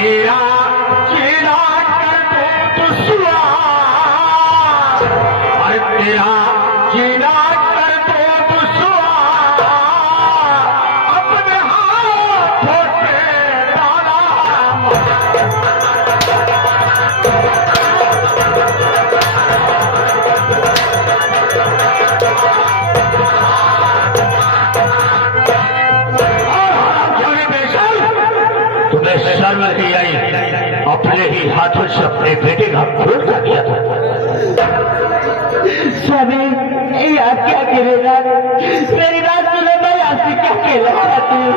तेरा चेहरा कर दो दुश्वार, और तेरा चेहरा कर दो दुश्वार, अपने हाथों से डाला शर्म नहीं आई, अपने ही हाथों से अपने बेटे का खून कर दिया था। स्वामी ये आप क्या करेगा? मेरी बात सुनो, मैं आपसे क्या कहना चाहती हूँ।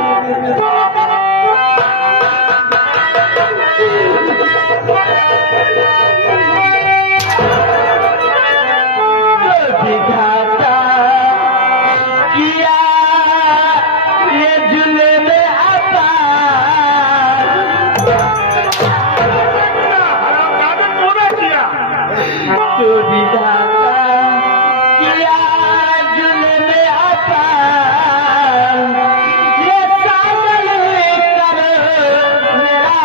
विधाता किया ये जुल्म तो विधाता किया जुल्म अपार, ये सागर करो मेरा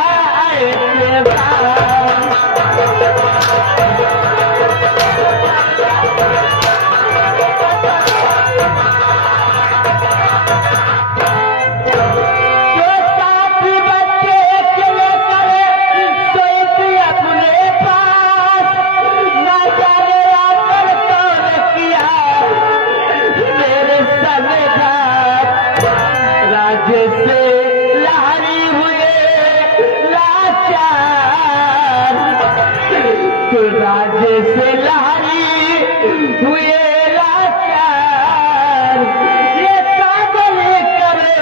एतबार। तो साथी बच्चे के लेकर सोई थी अपने पास, ना जाने आकर कौन किया मेरे संघात। राज्य से लहरी हुए लाचार, तो राज्य से लहरी हुए लाचार, ये पागल करे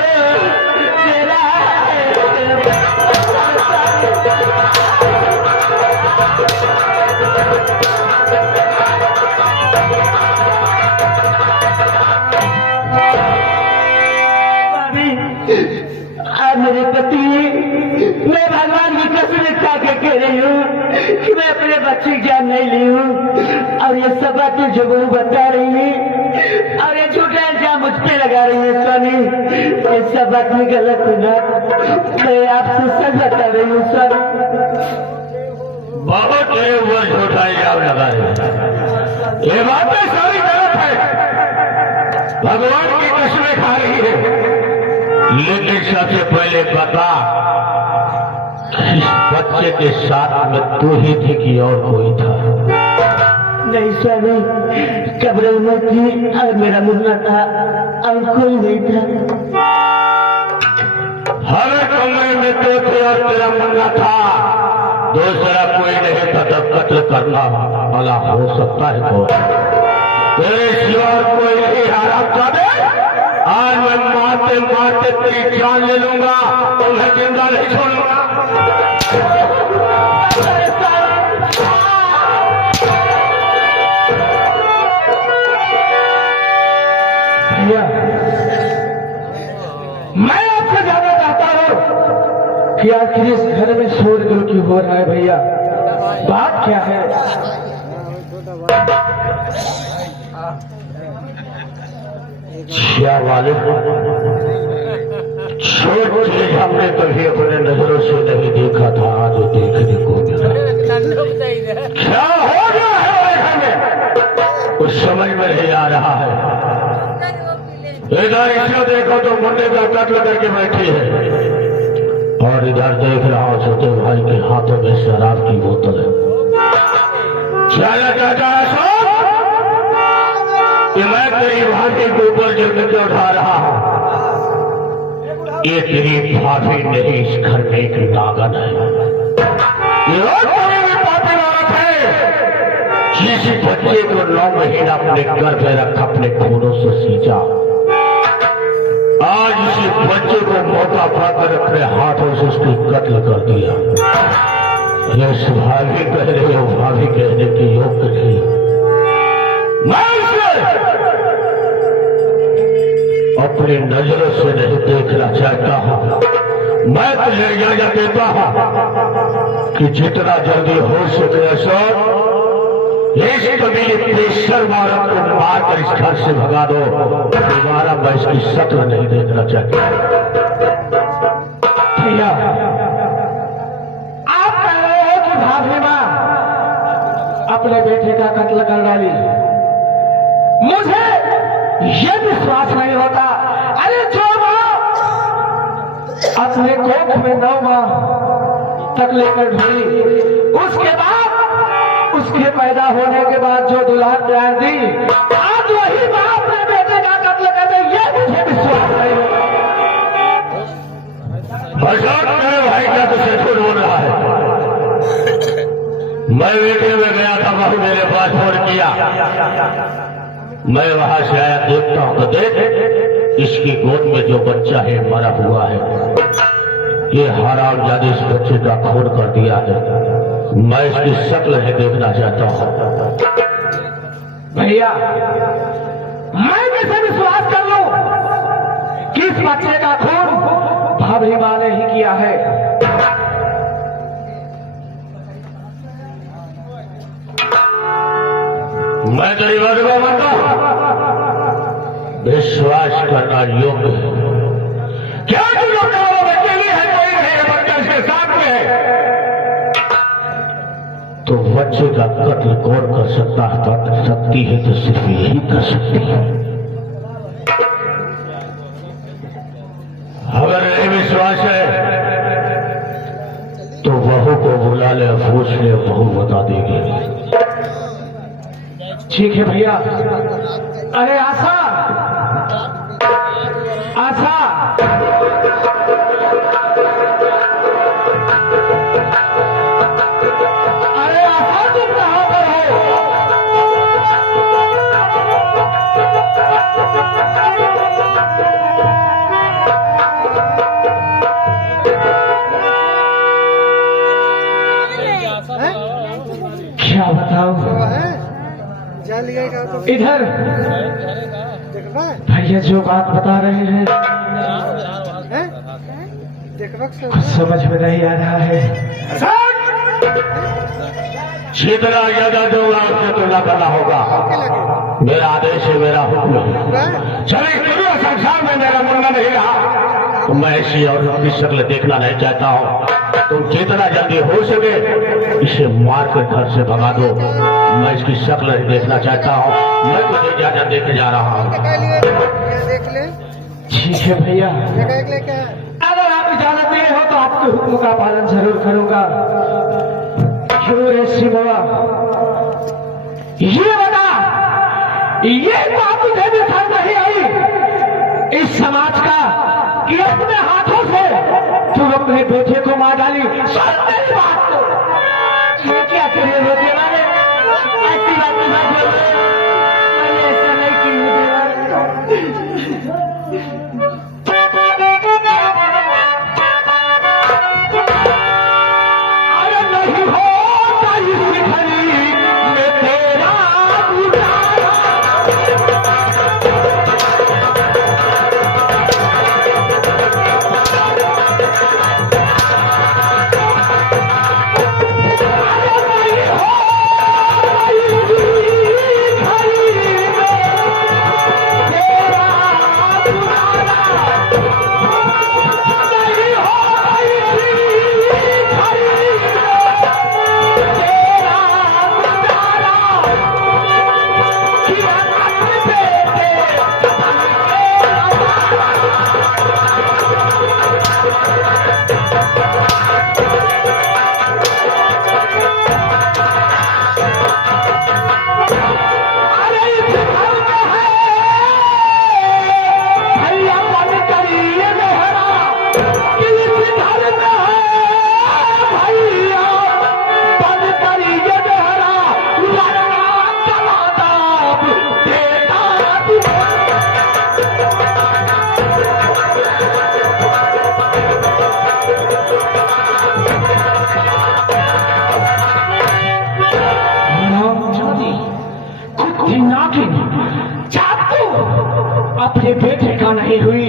तेरा आज मेरे पति, मैं भगवान की कसम खा के कह रही हूँ कि मैं अपने बच्चे की जान नहीं ली हूँ, और ये सब बातें जो वो बता रही है और ये झूठा इल्जाम मुझ पे लगा रही है। स्वामी ये सब बात में गलत है ना, मैं आपसे सच बता रही हूँ स्वामी। बहुत तेरे ऊपर झूठा इल्जाम लगा है, ये बातें सारी गलत है, भगवान की कसमें खा रही है। लेकिन सबसे पहले बता, इस बच्चे के साथ में तू ही थी कि और कोई था? नहीं स्वामी, कब्र में थी और मेरा मुन्ना था और कोई नहीं था। हर कमरे में तो थे और तेरा मुन्ना था, दूसरा कोई नहीं था, तब कत्ल करना वाला हो सकता है तो तेरे सिवा और कोई नहीं। हराम जादे, आज मैं मारते मारते तेरी जान ले लूंगा, तुम्हें जिंदा नहीं छोड़ूंगा। भैया मैं आपसे जानना चाहता हूँ कि आखिर इस घर में शोर क्यों हो रहा है? भैया बात क्या है? क्या वाले छोड़ चीज हमने कभी अपने नजरों से नहीं देखा था, आज देखने को मिला। क्या हो गया है हमें कुछ समझ में नहीं आ रहा है। इधर इसे देखो तो मुंडे का कत्ल करके बैठी है, और इधर देख रहा हूं छोटे भाई के हाथों में शराब की बोतल है। क्या कि मैं तेरी भाभी के ऊपर जुर्म क्यों उठा रहा हूं? ये तेरी भाभी नहीं, इस घर में एक नागन है, ये पापी औरत है, जिस बच्चे को 9 महीना अपने गर्भ में रखा, अपने खूनों से सींचा, आज इस बच्चे को मोटा पाकर अपने हाथों से उसकी कत्ल कर दिया। ये भाभी कह रही हो, भाभी कहने की योग्य नहीं। मैं उसे अपनी नजरों से नहीं देखना चाहता हूं। मैं तुझे इजाजत देता हूं कि जितना जल्दी हो सके सो इस कबीले प्रेशर मारत को मारकर इस घर से भगा दो। दोबारा मैं इसकी शक्ल नहीं देखना चाहता। भैया अपने बेटे का कत्ल कर डाली। मुझे ये विश्वास नहीं होता। अरे जो माँ अपने कोख में 9 माह तक लेकर ढूंढी, उसके बाद उसके पैदा होने के बाद जो दुल्हन प्यार दी, आज वही माँ अपने बेटे का कत्ल कर दे, ये मुझे विश्वास नहीं होता। मेरे भाई क्या तुझसे झूठ बोल रहा है? मैं बेटे में गया था, बहू मेरे पास फोन किया, मैं वहां से आया, देखता हूं तो देख इसकी गोद में जो बच्चा है मरा हुआ है। ये हरामजादे इस बच्चे का खून कर दिया है। मैं इसकी शक्ल है देखना चाहता हूं। भैया मैं कैसे विश्वास कर लूं कि इस बच्चे का खून भाभी मां ने ही किया है? मैं तेरी बात को मानता हूं, विश्वास करना योग्य है। क्या तू लोग बच्चे लिए है? कोई नहीं है, बच्चा इसके साथ में है। तो बच्चे का कत्ल कौन कर सकता है? कर सकती है तो सिर्फ यही कर सकती है। अगर नहीं विश्वास है तो बहू को बुला ले, पूछ ले, बहू बता देगी। ठीक है भैया। अरे आशा, आशा, अरे आशा तुम कहां पर हो? क्या बताओ इधर भैया जो बात बता रहे हैं कुछ समझ में नहीं आ रहा है। जितना ज्यादा दूंगा उससे तुलना करना होगा। मेरा आदेश है, मेरा हुक्म है। चले पूरे संसार में मेरा मुन्ना नहीं रहा तो मैं ऐसी औरत की शक्ल देखना नहीं चाहता हूँ। तुम जितना जल्दी हो सके इसे मार कर घर से भगा दो। मैं इसकी शक्ल नहीं देखना चाहता हूँ। मैं तुझे इजाजत देके जा रहा हूँ। ठीक है भैया, अगर आप इजाजत दे हो तो आपके हुक्म का पालन जरूर करूंगा। शिवा, ये बता, ये बात तुझे भी समझ नहीं आई इस समाज का कि अपने हाथों से तुम अपने बेटे को मार डाली। मेरी बात को ये क्या करे बेटे वाले, ऐसी बात नहीं बोलते, मैंने ऐसा नहीं की। अरे नहीं होता इस घड़ी में तेरा गुजारा। अपने बेटे का नहीं हुई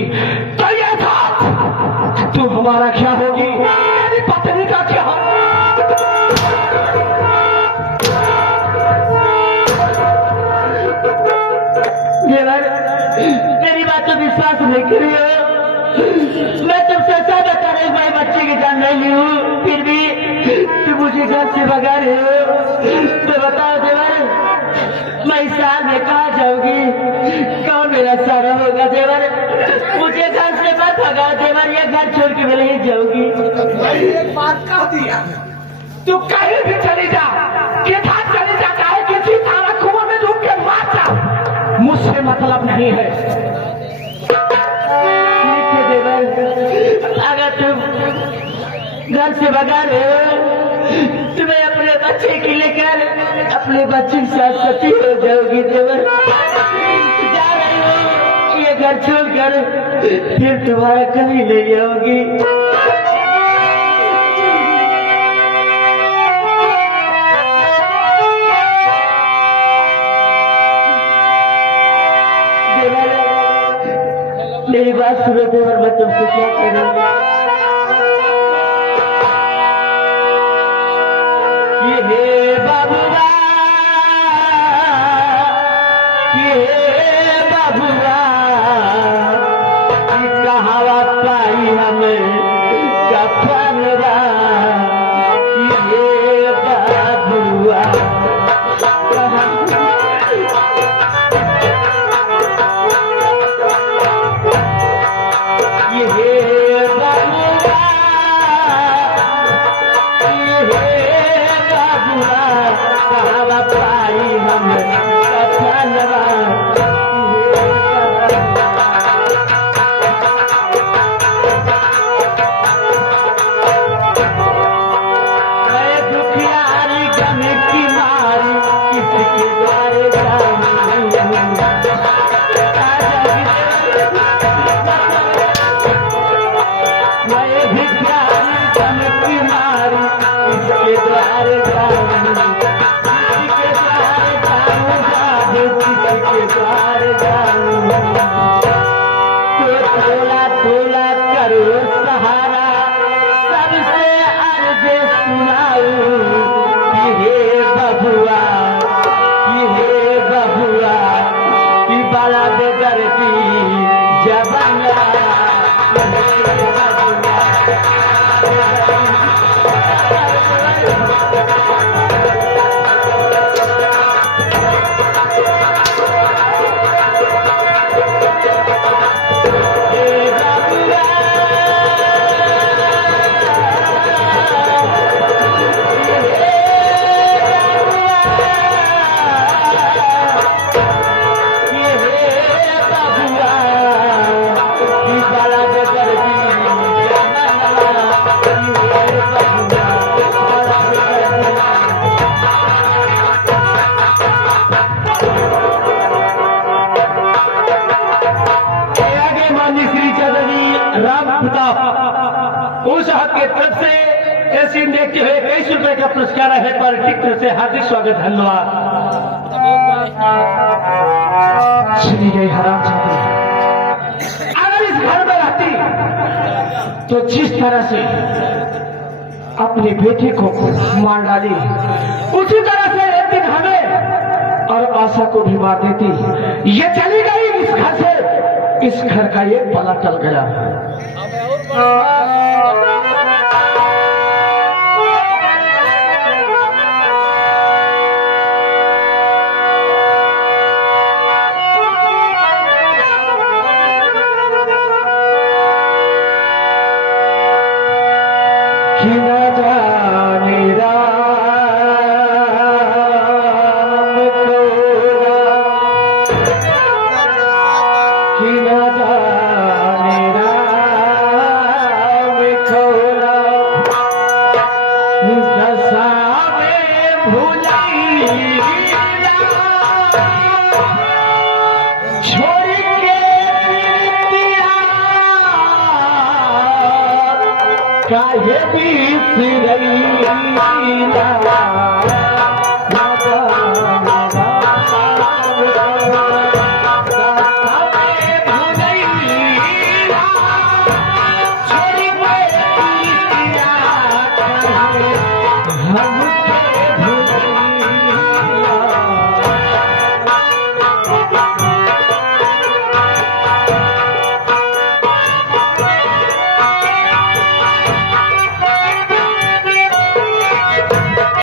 तो ये साथ तू हमारा क्या होगी, मेरी पत्नी का क्या होगा? मेरी बात तो विश्वास नहीं करी हो। मैं तुमसे सादा करे मैं बच्चे की जान नहीं ली हूँ, फिर भी तुम मुझे घर से भगा रहे हो तो बताओ देवर, मैं इस साल में कहाँ जाऊंगी? कौन मेरा सारा होगा देवर? मुझे घर से मत भगा देवर, ये घर छोड़ के मैं नहीं जाऊंगी। भाई एक बात कह दिया, तू कहीं भी चली जा, किधर चली जा, चाहे किसी थाना कुआं में डूब के मार जा, मुझसे मतलब नहीं है। ठीक है देवर, अगर तुम घर से भगा रहे हो तुम्हें अपने बच्चे की लेकर अपने बच्चे के साथ सती हो जाओगी देवर। जा रही हो ये घर छोड़कर, फिर तुम्हारा कभी नहीं आओगी। मेरी बात सुनो देवर, मैं तुमसे क्या करूंगा? ये बाबुआ, ये बाबुआ, ये कहावा पाई हमें कफनवा, ये बाबुआ उस हक की तरफ से ऐसी देखते हुए 21 रुपए का पुरस्कार है पर ठीक तरह से हार्दिक स्वागत, धन्यवाद। श्री जय हराम साहब, अगर इस घर में रहती तो जिस तरह से अपने बेटे को मार डाली, उसी तरह से एक दिन हमें और आशा को भी मार देती। ये चली गई इस घर से, इस घर का ये पला टल गया। काहे बीत रही